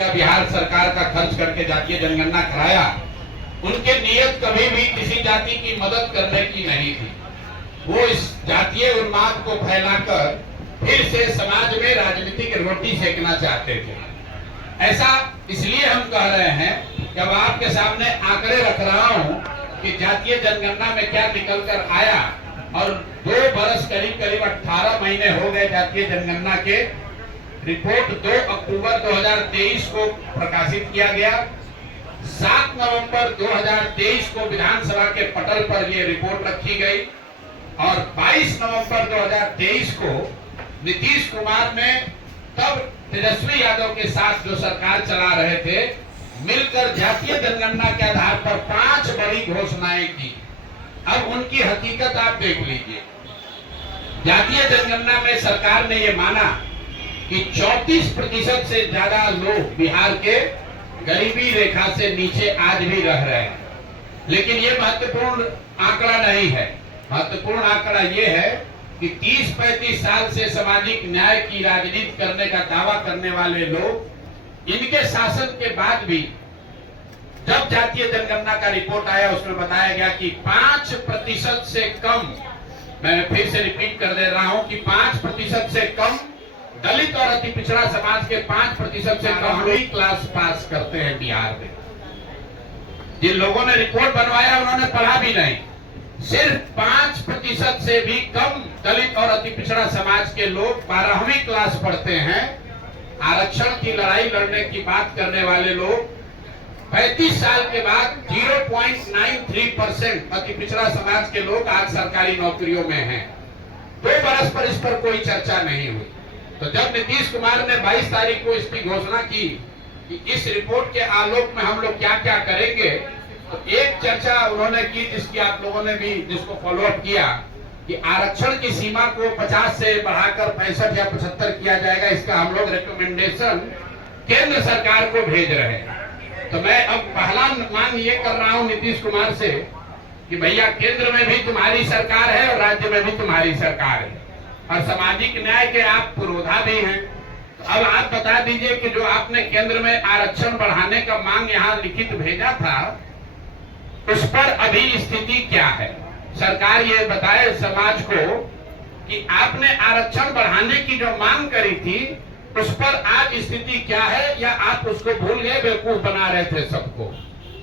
बिहार सरकार का खर्च करके जातीय जनगणना कराया, उनके नियत कभी भी किसी जाति की मदद करने की नहीं थी। वो इस जातीय उन्माद को फैलाकर फिर से समाज में राजनीतिक रोटी सेकना चाहते थे। ऐसा इसलिए हम कह रहे हैं कि अब आपके सामने आंकड़े रख रहा हूं कि जातीय जनगणना में क्या निकल कर आया, और 2 बरस करीब 18 महीने हो गए जातीय जनगणना के। रिपोर्ट 2 अक्टूबर 2023 को प्रकाशित किया गया। 7 नवंबर 2023 को विधानसभा के पटल पर यह रिपोर्ट रखी गई और 22 नवंबर 2023 को नीतीश कुमार ने तब तेजस्वी यादव के साथ जो सरकार चला रहे थे, मिलकर जातीय जनगणना के आधार पर 5 बड़ी घोषणाएं की। अब उनकी हकीकत आप देख लीजिए। जातीय जनगणना में सरकार ने यह माना कि 34% से ज्यादा लोग बिहार के गरीबी रेखा से नीचे आज भी रह रहे हैं। लेकिन यह महत्वपूर्ण आंकड़ा नहीं है। महत्वपूर्ण आंकड़ा यह है कि 30-35 साल से सामाजिक न्याय की राजनीति करने का दावा करने वाले लोग, इनके शासन के बाद भी जब जातीय जनगणना का रिपोर्ट आया, उसमें बताया गया कि 5% से कम, मैं फिर से रिपीट कर दे रहा हूं कि 5% से कम दलित और अति पिछड़ा समाज के 5% से कम लोग क्लास पास करते हैं बिहार में। जिन लोगों ने रिपोर्ट बनवाया उन्होंने पढ़ा भी नहीं। सिर्फ 5% से भी कम दलित और अति पिछड़ा समाज के लोग 12वीं क्लास पढ़ते हैं। आरक्षण की लड़ाई लड़ने की बात करने वाले लोग 35 साल के बाद 0.93% अति पिछड़ा समाज के लोग आज सरकारी नौकरियों में हैं। 2 बरस पर इस पर कोई चर्चा नहीं हुई। तो जब नीतीश कुमार ने 22 तारीख को इसकी घोषणा की कि इस रिपोर्ट के आलोक में हम लोग क्या क्या करेंगे, तो एक चर्चा उन्होंने की जिसकी आप लोगों ने भी जिसको फॉलोअप किया कि आरक्षण की सीमा को 50 से बढ़ाकर 65 या 75 किया जाएगा। इसका हम लोग रिकमेंडेशन केंद्र सरकार को भेज रहे हैं। तो मैं अब पहला मांग ये कर रहा हूं नीतीश कुमार से कि भैया, केंद्र में भी तुम्हारी सरकार है और राज्य में भी तुम्हारी सरकार है और सामाजिक न्याय के आप पुरोधा भी हैं। तो अब आप बता दीजिए कि जो आपने केंद्र में आरक्षण बढ़ाने का मांग यहाँ लिखित भेजा था, उस पर अभी स्थिति क्या है। सरकार ये बताए समाज को कि आपने आरक्षण बढ़ाने की जो मांग करी थी, उस पर आज स्थिति क्या है, या आप उसको भूल गए, बेवकूफ बना रहे थे सबको।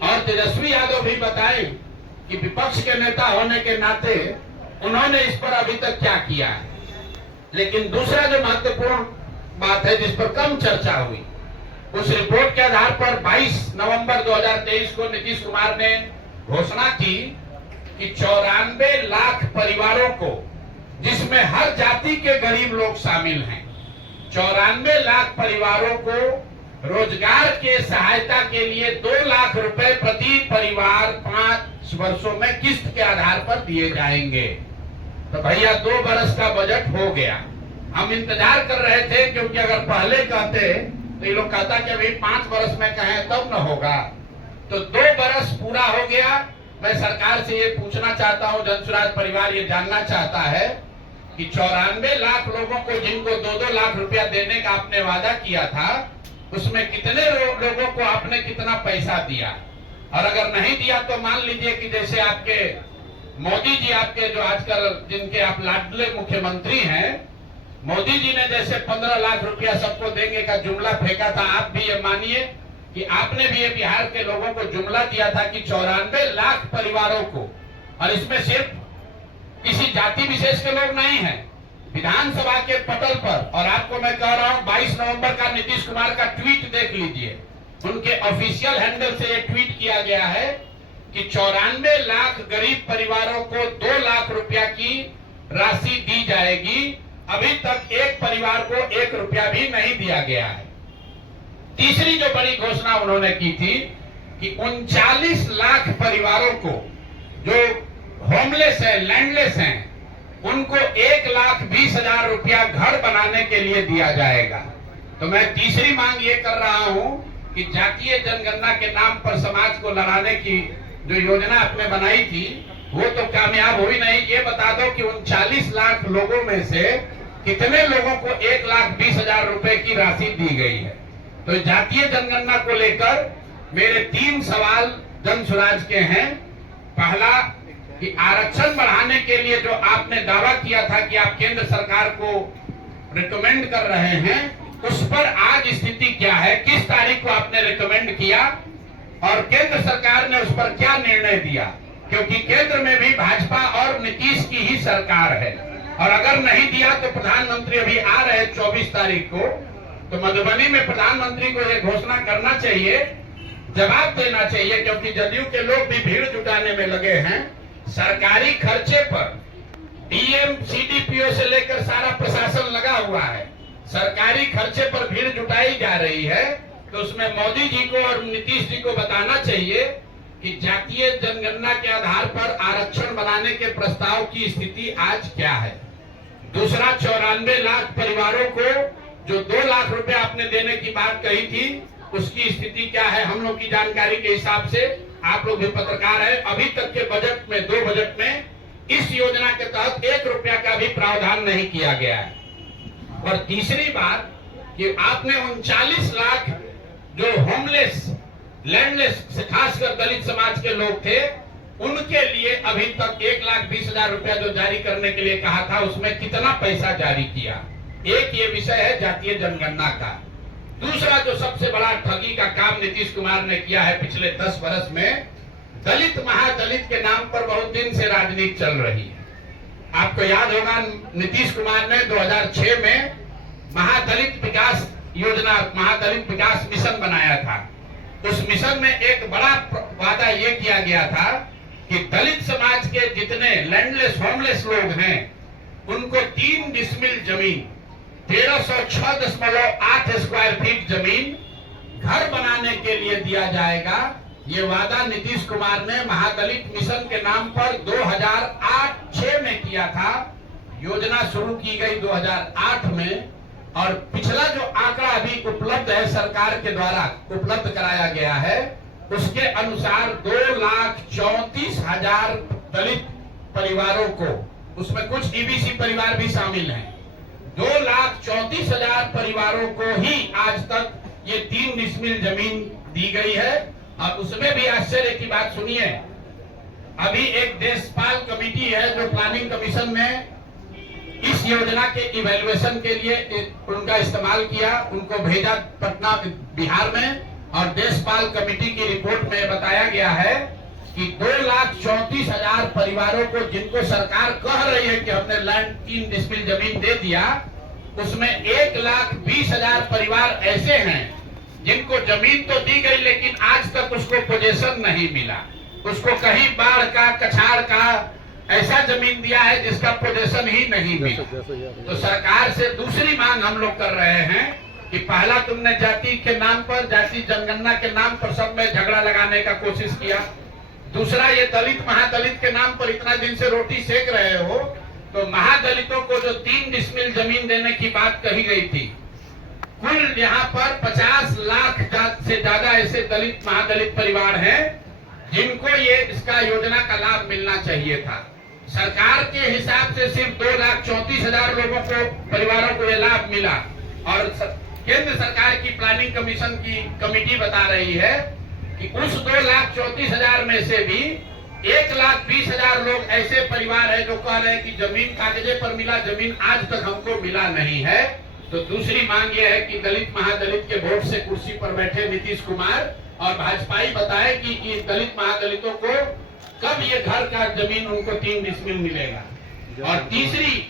और तेजस्वी यादव भी बताए कि विपक्ष के नेता होने के नाते उन्होंने इस पर अभी तक क्या किया है। लेकिन दूसरा जो महत्वपूर्ण बात है जिस पर कम चर्चा हुई, उस रिपोर्ट के आधार पर 22 नवंबर 2023 को नीतीश कुमार ने घोषणा की कि 94 लाख परिवारों को, जिसमें हर जाति के गरीब लोग शामिल हैं, 94 लाख परिवारों को रोजगार के सहायता के लिए 2 लाख रुपए प्रति परिवार 5 वर्षों में किस्त के आधार पर दिए जाएंगे। तो भैया 2 बरस का बजट हो गया। हम इंतजार कर रहे थे, क्योंकि अगर पहले कहते तो ये लोग कहता कि अभी 5 बरस में कहें तब न होगा। तो 2 बरस पूरा हो गया। मैं सरकार से ये पूछना चाहता हूं, जनसुराज परिवार ये जानना चाहता है कि 94 लाख लोगों को जिनको 2-2 लाख रुपया देने का आपने वादा किया था, उसमें कितने लोगों को आपने कितना पैसा दिया। और अगर नहीं दिया तो मान लीजिए कि जैसे आपके मोदी जी, आपके जो आजकल जिनके आप लाडले मुख्यमंत्री हैं, मोदी जी ने जैसे 15 लाख रुपया सबको देंगे का जुमला फेंका था, आप भी ये मानिए कि आपने भी ये बिहार के लोगों को जुमला दिया था कि 94 लाख परिवारों को, और इसमें सिर्फ किसी जाति विशेष के लोग नहीं हैं। विधानसभा के पटल पर, और आपको मैं कह रहा हूं 22 नवंबर का नीतीश कुमार का ट्वीट देख लीजिए, उनके ऑफिशियल हैंडल से ये ट्वीट किया गया है कि 94 लाख गरीब परिवारों को 2 लाख रुपया की राशि दी जाएगी। अभी तक एक परिवार को 1 रुपया भी नहीं दिया गया है। तीसरी जो बड़ी घोषणा उन्होंने की थी कि 39 लाख परिवारों को जो होमलेस है, लैंडलेस हैं, उनको 1,20,000 रुपया घर बनाने के लिए दिया जाएगा। तो मैं तीसरी मांग ये कर रहा हूं कि जातीय जनगणना के नाम पर समाज को लड़ाने की जो योजना आपने बनाई थी, वो तो कामयाब हुई नहीं। ये बता दो कि 39 लाख लोगों में से कितने लोगों को 1,20,000 रुपए की राशि दी गई है। तो जातीय जनगणना को लेकर मेरे 3 सवाल जन स्वराज के हैं। पहला कि आरक्षण बढ़ाने के लिए जो आपने दावा किया था कि आप केंद्र सरकार को रिकमेंड कर रहे हैं, उस पर आज स्थिति क्या है? किस तारीख को आपने रिकमेंड किया और केंद्र सरकार ने उस पर क्या निर्णय दिया? क्योंकि केंद्र में भी भाजपा और नीतीश की ही सरकार है, और अगर नहीं दिया तो प्रधानमंत्री अभी आ रहे हैं 24 तारीख को, तो मधुबनी में प्रधानमंत्री को यह घोषणा करना चाहिए, जवाब देना चाहिए, क्योंकि जदयू के लोग भी भीड़ जुटाने में लगे हैं। सरकारी खर्चे पर डीएम सीडीपीओ से लेकर सारा प्रशासन लगा हुआ है, सरकारी खर्चे पर भीड़ जुटाई जा रही है, तो उसमें मोदी जी को और नीतीश जी को बताना चाहिए कि जातीय जनगणना के आधार पर आरक्षण बनाने के प्रस्ताव की स्थिति आज क्या है। दूसरा, 94 लाख परिवारों को जो 2 लाख रुपए आपने देने की बात कही थी, उसकी स्थिति क्या है? हम लोग की जानकारी के हिसाब से, आप लोग भी पत्रकार हैं, अभी तक के बजट में, 2 बजट में इस योजना के तहत 1 रुपया का भी प्रावधान नहीं किया गया है। और तीसरी बात कि आपने 39 लाख जो होमलेस, लैंडलेस, खासकर दलित समाज के लोग थे, उनके लिए अभी तक 1,20,000 रुपया जो जारी करने के लिए कहा था, उसमें कितना पैसा जारी किया? एक ये विषय है जातीय जनगणना का। दूसरा जो सबसे बड़ा ठगी का काम नीतीश कुमार ने किया है पिछले 10 वर्ष में, दलित महादलित के नाम पर बहुत दिन से राजनीति चल रही है। आपको याद होगा नीतीश कुमार ने 2006 में महादलित विकास योजना, महादलित विकास मिशन बनाया था। उस मिशन में एक बड़ा वादा ये किया गया था कि दलित समाज के जितने लैंडलेस, होमलेस लोग हैं, उनको 3 डिसमिल जमीन, 1306.8 स्क्वायर फीट जमीन घर बनाने के लिए दिया जाएगा। ये वादा नीतीश कुमार ने महादलित मिशन के नाम पर 2008-06 में किया था। योजना शुरू की गई 2008 में, और पिछला जो आंकड़ा अभी उपलब्ध है, सरकार के द्वारा उपलब्ध कराया गया है, उसके अनुसार 2,34,000 दलित परिवारों को, उसमें कुछ ईबीसी परिवार भी शामिल हैं, 2,34,000 परिवारों को ही आज तक ये 3 डिसमिल जमीन दी गई है। और उसमें भी आश्चर्य की बात सुनिए, अभी एक देशपाल कमेटी है जो प्लानिंग कमीशन में इस योजना के इवैल्यूएशन के लिए उनका इस्तेमाल किया, उनको भेजा पटना बिहार में, और देशपाल कमेटी की रिपोर्ट में बताया गया है कि 2,34,000 परिवारों को, जिनको सरकार कह रही है कि हमने लैंड 3 डिसमिल जमीन दे दिया, उसमें 1,20,000 परिवार ऐसे हैं जिनको जमीन तो दी गई, लेकिन आज तक उसको पोजेशन नहीं मिला, उसको कहीं बाढ़ का, कछाड़ का ऐसा जमीन दिया है जिसका पोजेशन ही नहीं मिला। तो सरकार से दूसरी मांग हम लोग कर रहे हैं कि पहला, तुमने जाति के नाम पर, जाति जनगणना के नाम पर सब में झगड़ा लगाने का कोशिश किया। दूसरा, ये दलित महादलित के नाम पर इतना दिन से रोटी सेक रहे हो, तो महादलितों को जो 3 डिसमिल जमीन देने की बात कही गई थी, कुल यहाँ पर 50 लाख से ज्यादा ऐसे दलित महादलित परिवार हैं जिनको ये इसका योजना का लाभ मिलना चाहिए था। सरकार के हिसाब से सिर्फ 2,34,000 लोगों को, परिवारों को ये लाभ मिला, और केंद्र सरकार की प्लानिंग कमीशन की कमेटी बता रही है कि उस 2,34,000 में से भी 1,20,000 लोग ऐसे परिवार है जो कह रहे हैं कि जमीन कागजे पर मिला, जमीन आज तक हमको मिला नहीं है। तो दूसरी मांग ये है कि दलित महादलित के वोट से कुर्सी पर बैठे नीतीश कुमार और भाजपाई बताए कि दलित महादलितों को कब ये घर का जमीन उनको 3 डिसमिल मिलेगा। और तीसरी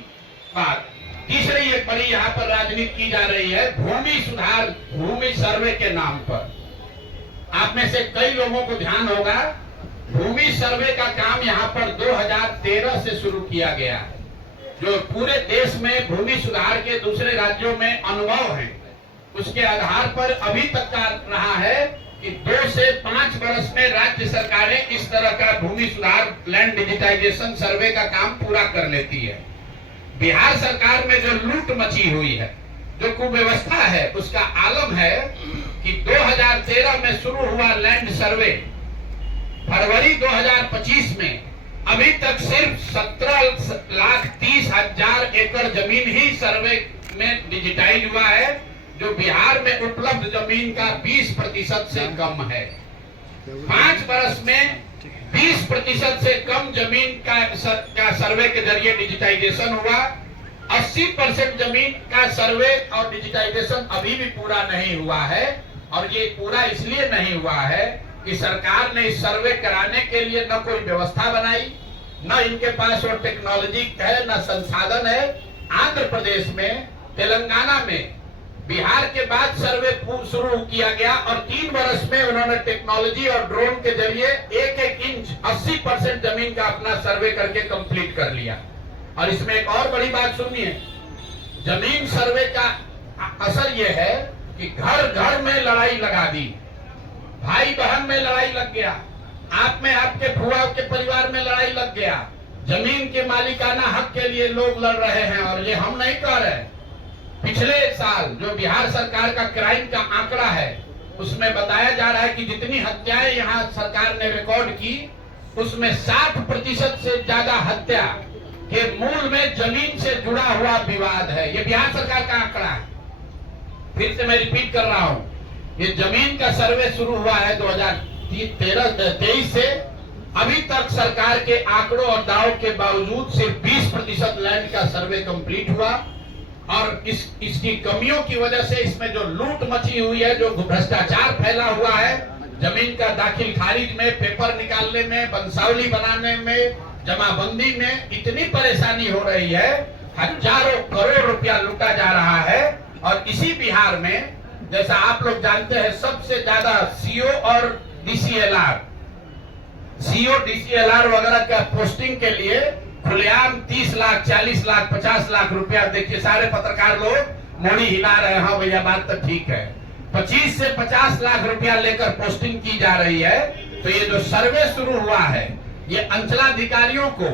बात, तीसरी एक बड़ी यहाँ पर राजनीति की जा रही है भूमि सुधार, भूमि सर्वे के नाम पर। आप में से कई लोगों को ध्यान होगा, भूमि सर्वे का काम यहाँ पर 2013 से शुरू किया गया है। जो पूरे देश में भूमि सुधार के दूसरे राज्यों में अनुभव है, उसके आधार पर अभी तक का रहा है कि 2 से 5 वर्ष में राज्य सरकारें इस तरह का भूमि सुधार, लैंड डिजिटाइजेशन सर्वे का काम पूरा कर लेती है। बिहार सरकार में जो लूट मची हुई है, जो कुव्यवस्था है, उसका आलम है कि 2013 में शुरू हुआ लैंड सर्वे, फरवरी 2025 में अभी तक सिर्फ 17,30,000 एकड़ जमीन ही सर्वे में डिजिटाइज हुआ है, जो बिहार में उपलब्ध जमीन का 20% से कम है। 5 वर्ष में 20% से कम जमीन का सर्वे के जरिए डिजिटाइजेशन हुआ। 80% जमीन का सर्वे और डिजिटाइजेशन अभी भी पूरा नहीं हुआ है, और ये पूरा इसलिए नहीं हुआ है कि सरकार ने इस सर्वे कराने के लिए न कोई व्यवस्था बनाई, न इनके पास वो टेक्नोलॉजी है, न संसाधन है। आंध्र प्रदेश में, तेलंगाना में बिहार के बाद सर्वे शुरू किया गया और 3 वर्ष में उन्होंने टेक्नोलॉजी और ड्रोन के जरिए 1-1 इंच 80% जमीन का अपना सर्वे करके कंप्लीट कर लिया। और इसमें एक और बड़ी बात सुनिए, जमीन सर्वे का असर यह है कि घर घर में लड़ाई लगा दी, भाई बहन में लड़ाई लग गया, आप में आपके फुआ के परिवार में लड़ाई लग गया। जमीन के मालिकाना हक के लिए लोग लड़ रहे हैं, और ये हम नहीं कह रहे। पिछले साल जो बिहार सरकार का क्राइम का आंकड़ा है, उसमें बताया जा रहा है कि जितनी हत्याएं यहाँ सरकार ने रिकॉर्ड की, उसमें 60% से ज्यादा हत्या के मूल में जमीन से जुड़ा हुआ विवाद है। ये बिहार सरकार का आंकड़ा है। फिर से मैं रिपीट कर रहा हूँ, ये जमीन का सर्वे शुरू हुआ है 2023 से। अभी तक सरकार के आंकड़ों और दावों के बावजूद सिर्फ 20% लैंड का सर्वे कंप्लीट हुआ, और इसकी कमियों की वजह से इसमें जो लूट मची हुई है, जो भ्रष्टाचार फैला हुआ है, जमीन का दाखिल खारिज में, पेपर निकालने में, बंसावली बनाने में, जमाबंदी में इतनी परेशानी हो रही है, हजारों करोड़ रुपया लूटा जा रहा है। और इसी बिहार में, जैसा आप लोग जानते हैं, सबसे ज्यादा सीओ और डीसीएलआर, डीसीएलआर वगैरह का पोस्टिंग के लिए खुलेआम 30 लाख, 40 लाख, 50 लाख रुपया, देखिए सारे पत्रकार लोग मोड़ी हिला रहे हैं, हाँ भैया बात तो ठीक है, 25 से 50 लाख रुपया लेकर पोस्टिंग की जा रही है। तो ये जो सर्वे शुरू हुआ है, ये अंचलाधिकारियों को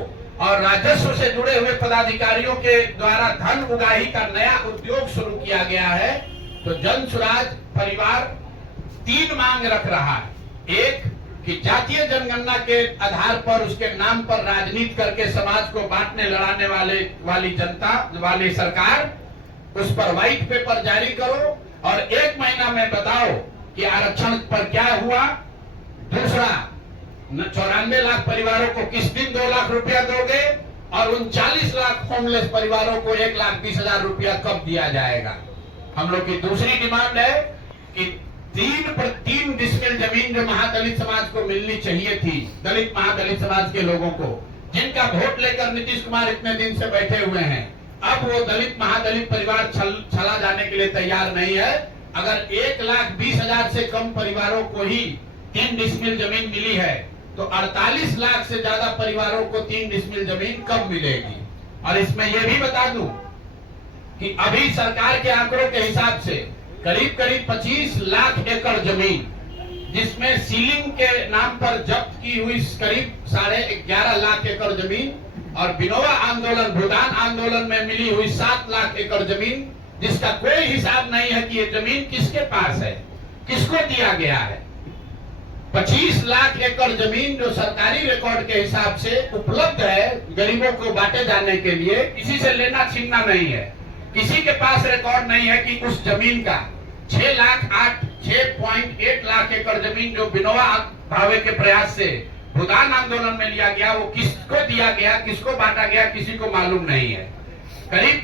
और राजस्व से जुड़े हुए पदाधिकारियों के द्वारा धन उगाही का नया उद्योग शुरू किया गया है। तो जन सुराज परिवार 3 मांग रख रहा है। एक, कि जातीय जनगणना के आधार पर, उसके नाम पर राजनीति करके समाज को बांटने लड़ाने वाली जनता वाली सरकार, उस पर व्हाइट पेपर जारी करो और 1 महीना में बताओ कि आरक्षण पर क्या हुआ। दूसरा, 94 लाख परिवारों को किस दिन 2 लाख रुपया दोगे, और 39 लाख होमलेस परिवारों को 1,20,000 रुपया कब दिया जाएगा। हम लोग की दूसरी डिमांड है कि 3 डिसमिल जमीन जो महादलित समाज को मिलनी चाहिए थी, दलित महादलित समाज के लोगों को, जिनका वोट लेकर नीतीश कुमार इतने दिन से बैठे हुए हैं, अब वो दलित महादलित परिवार चला जाने के लिए तैयार नहीं है। अगर 1,20,000 से कम परिवारों को ही 3 डिसमिल जमीन मिली है, तो 48 लाख से ज्यादा परिवारों को 3 डिसमिल जमीन कब मिलेगी। और इसमें यह भी बता दूं कि अभी सरकार के आंकड़ों के हिसाब से करीब 25 लाख एकड़ जमीन, जिसमें सीलिंग के नाम पर जब्त की हुई करीब 11.5 लाख एकड़ जमीन, और विनोबा आंदोलन, भूदान आंदोलन में मिली हुई 7 लाख एकड़ जमीन, जिसका कोई हिसाब नहीं है कि ये जमीन किसके पास है, किसको दिया गया है। 25 लाख एकड़ जमीन जो सरकारी रिकॉर्ड के हिसाब से उपलब्ध है गरीबों को बांटे जाने के लिए, किसी से लेना छीनना नहीं है। किसी के पास रिकॉर्ड नहीं है कि उस जमीन का 6.8 लाख एकड़ जमीन जो विनोबा भावे के प्रयास से भूदान आंदोलन में लिया गया, वो किसको दिया गया, किसको बांटा गया, किसी को मालूम नहीं है। करीब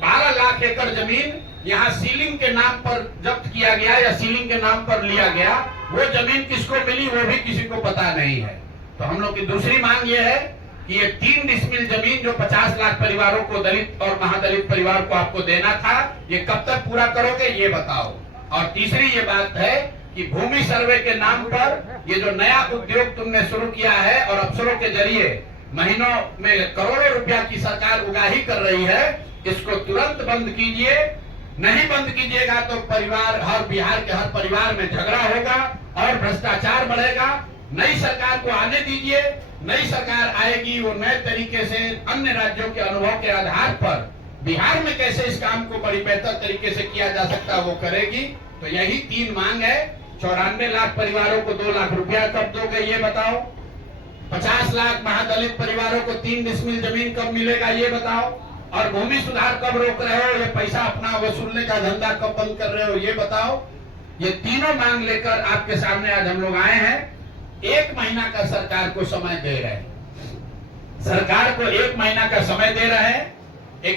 12 लाख एकड़ जमीन यहाँ सीलिंग के नाम पर जब्त किया गया या सीलिंग के नाम पर लिया गया, वो जमीन किसको मिली वो भी किसी को पता नहीं है। तो हम लोग की दूसरी मांग ये है कि ये 3 डिसमिल जमीन जो 50 लाख परिवारों को, दलित और महादलित परिवार को आपको देना था, ये कब तक पूरा करोगे ये बताओ। और तीसरी ये बात है कि भूमि सर्वे के नाम पर ये जो नया उद्योग तुमने शुरू किया है और अफसरों के जरिए महीनों में करोड़ों रुपया की सरकार उगाही कर रही है, इसको तुरंत बंद कीजिए। नहीं बंद कीजिएगा तो बिहार के हर परिवार में झगड़ा होगा और भ्रष्टाचार बढ़ेगा। नई सरकार को आने दीजिए, नई सरकार आएगी, वो नए तरीके से अन्य राज्यों के अनुभव के आधार पर बिहार में कैसे इस काम को बड़ी बेहतर तरीके से किया जा सकता है वो करेगी। तो यही 3 मांग है। 94 लाख परिवारों को 2 लाख रुपया कब दोगे ये बताओ, 50 लाख महादलित परिवारों को 3 डिसमिल जमीन कब मिलेगा ये बताओ, और भूमि सुधार कब रोक रहे हो, ये पैसा अपना वसूलने का धंधा कब बंद कर रहे हो, ये बताओ। ये तीनों मांग लेकर आपके सामने आज हम लोग आए हैं। 1 महीना का सरकार को समय दे रहे हैं, सरकार को 1 महीना का समय दे रहे हैं।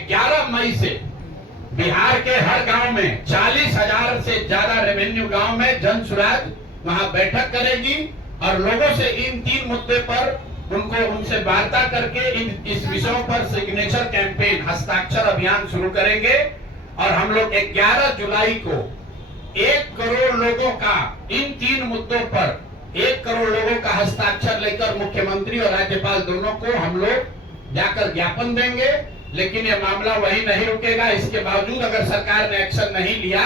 11 मई से बिहार के हर गांव में 40,000 से ज्यादा रेवेन्यू गांव में जन सुराज वहां बैठक करेगी और लोगों से इन 3 मुद्दे पर उनसे वार्ता करके इस विषयों पर सिग्नेचर कैंपेन, हस्ताक्षर अभियान शुरू करेंगे। और हम लोग 11 जुलाई को 1 करोड़ लोगों का इन 3 मुद्दों पर 1 करोड़ लोगों का हस्ताक्षर लेकर मुख्यमंत्री और राज्यपाल दोनों को हम लोग जाकर ज्ञापन देंगे। लेकिन यह मामला वही नहीं रुकेगा। इसके बावजूद अगर सरकार ने एक्शन नहीं लिया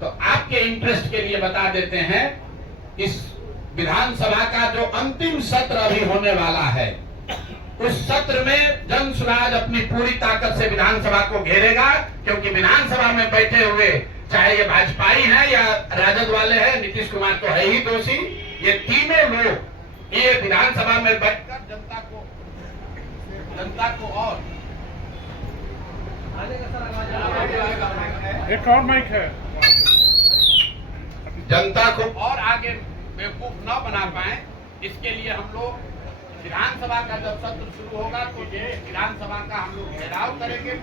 तो आपके इंटरेस्ट के लिए बता देते हैं, इस विधानसभा का जो अंतिम सत्र अभी होने वाला है, उस सत्र में जन सुराज अपनी पूरी ताकत से विधानसभा को घेरेगा। क्योंकि विधानसभा में बैठे हुए चाहे ये भाजपाई हैं या राजद वाले हैं, नीतीश कुमार तो है ही दोषी, ये तीनों लोग ये विधानसभा में बैठकर जनता को और एक और माइक है, जनता को और आगे बेवकूफ न बना पाए, इसके लिए हम लोग विधानसभा का जब सत्र शुरू होगा तो ये विधानसभा का हम लोग घेराव करेंगे।